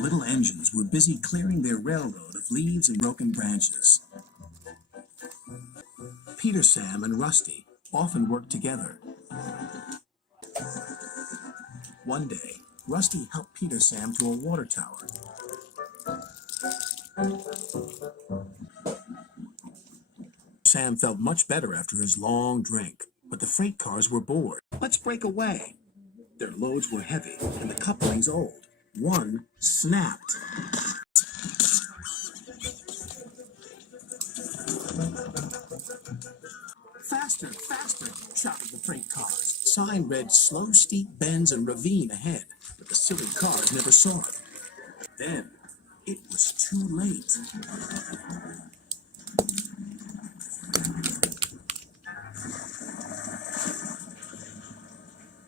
little engines were busy clearing their railroad of leaves and broken branches. Peter, Sam, and Rusty often worked together. One day, Rusty helped Peter Sam to a water tower. Sam felt much better after his long drink, but the freight cars were bored. Let's break away. Their loads were heavy and the couplings old. One snapped. Faster, faster, shouted the freight cars. Sign read slow, steep bends and ravine ahead, but the silly cars never saw it. Then, it was too late.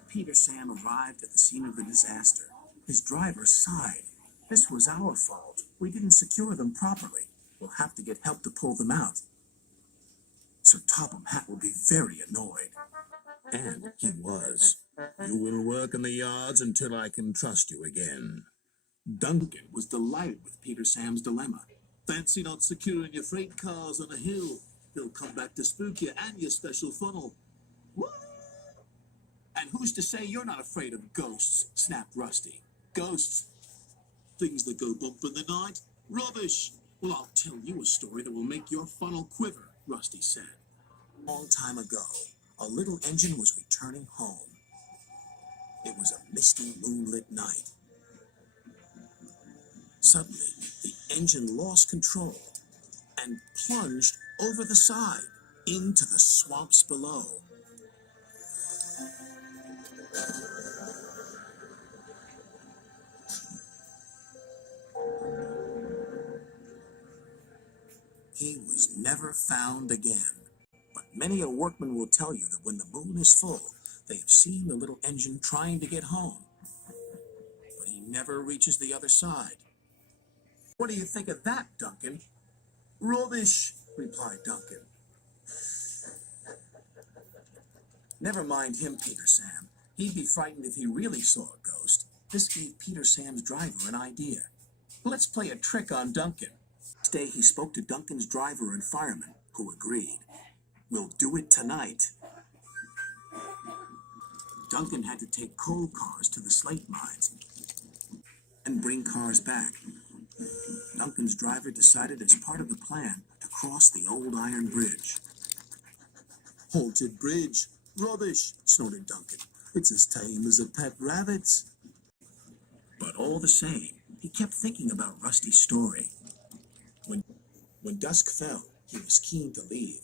Peter Sam arrived at the scene of the disaster. His driver sighed. This was our fault. We didn't secure them properly. We'll have to get help to pull them out. Sir Topham Hatt will be very annoyed. And he was. You will work in the yards until I can trust you again. Duncan was delighted with Peter Sam's dilemma. Fancy not securing your freight cars on a hill. They'll come back to spook you and your special funnel. Woo! And who's to say you're not afraid of ghosts? Snapped Rusty. Ghosts? Things that go bump in the night? Rubbish! Well, I'll tell you a story that will make your funnel quiver, Rusty said. A long time ago, a little engine was returning home. It was a misty, moonlit night. Suddenly, the engine lost control and plunged over the side into the swamps below. He was never found again. But many a workman will tell you that when the moon is full, they have seen the little engine trying to get home. But he never reaches the other side. What do you think of that, Duncan? Rubbish, replied Duncan. Never mind him, Peter Sam. He'd be frightened if he really saw a ghost. This gave Peter Sam's driver an idea. Let's play a trick on Duncan. Next day he spoke to Duncan's driver and fireman, who agreed. We'll do it tonight. Duncan had to take coal cars to the slate mines and bring cars back. Duncan's driver decided as part of the plan to cross the old iron bridge. Haunted bridge. Rubbish, snorted Duncan. It's as tame as a pet rabbit's. But all the same, he kept thinking about Rusty's story. When dusk fell, he was keen to leave.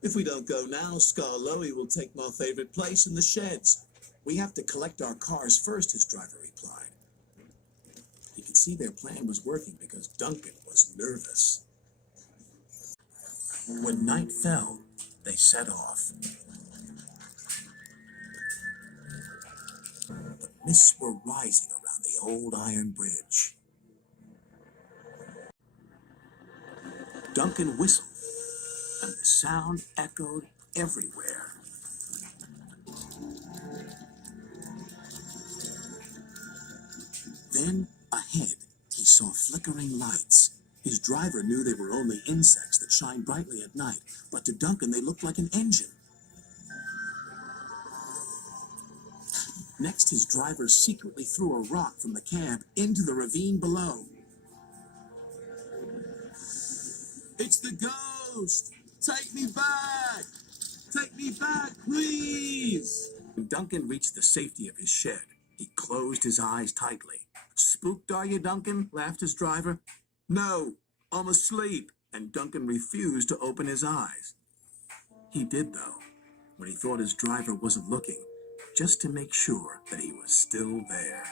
If we don't go now, Scarloey will take my favorite place in the sheds. We have to collect our cars first, his driver replied. He could see their plan was working because Duncan was nervous. When night fell, they set off. The mists were rising around the old iron bridge. Duncan whistled, and the sound echoed everywhere. Then, ahead, he saw flickering lights. His driver knew they were only insects that shine brightly at night, but to Duncan they looked like an engine. Next, his driver secretly threw a rock from the cab into the ravine below. It's the ghost! Take me back! Take me back, please! When Duncan reached the safety of his shed, he closed his eyes tightly. Spooked, are you, Duncan? Laughed his driver. No, I'm asleep. And Duncan refused to open his eyes. He did, though, when he thought his driver wasn't looking, just to make sure that he was still there.